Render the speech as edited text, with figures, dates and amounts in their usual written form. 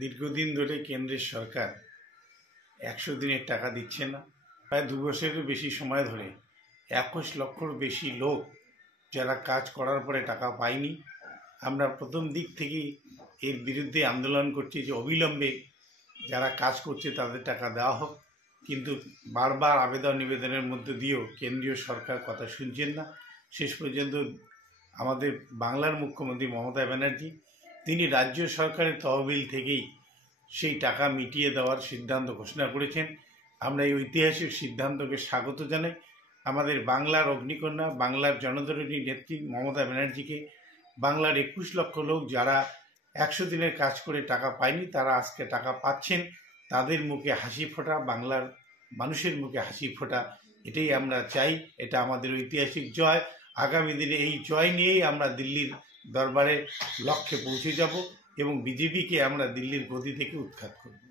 দীর্ঘদিন ধরে কেন্দ্রের সরকার ১০০ দিনের টাকা দিচ্ছে না। প্রায় ২ বছরেরও বেশি সময় ধরে ২১ লক্ষর বেশি লোক যারা কাজ করার পরে টাকা পায়নি। আমরা প্রথম দিক থেকেই এর বিরুদ্ধে আন্দোলন করছি যে অবিলম্বে যারা কাজ করছে তাদের টাকা দেওয়া হোক, কিন্তু বারবার আবেদন নিবেদনের মধ্যে দিয়েও কেন্দ্রীয় সরকার কথা শুনছেন না। শেষ পর্যন্ত আমাদের বাংলার মুখ্যমন্ত্রী মমতা ব্যানার্জি তিনি রাজ্য সরকারের তহবিল থেকেই সেই টাকা মিটিয়ে দেওয়ার সিদ্ধান্ত ঘোষণা করেছেন। আমরা এই ঐতিহাসিক সিদ্ধান্তকে স্বাগত জানাই। আমাদের বাংলার অগ্নিকন্যা, বাংলার জনদরদী নেত্রী মমতা ব্যানার্জিকে বাংলার ২১ লক্ষ লোক যারা ১০০ দিনের কাজ করে টাকা পায়নি তারা আজকে টাকা পাচ্ছেন। তাদের মুখে হাসি ফোটা, বাংলার মানুষের মুখে হাসি ফোটা, এটাই আমরা চাই। এটা আমাদের ঐতিহাসিক জয়। আগামী দিনে এই জয় নিয়েই আমরা দিল্লির দরবারে লক্ষ্যে পৌঁছে যাব এবং বিজেপিকে আমরা দিল্লির গদি থেকে উৎখাত করব।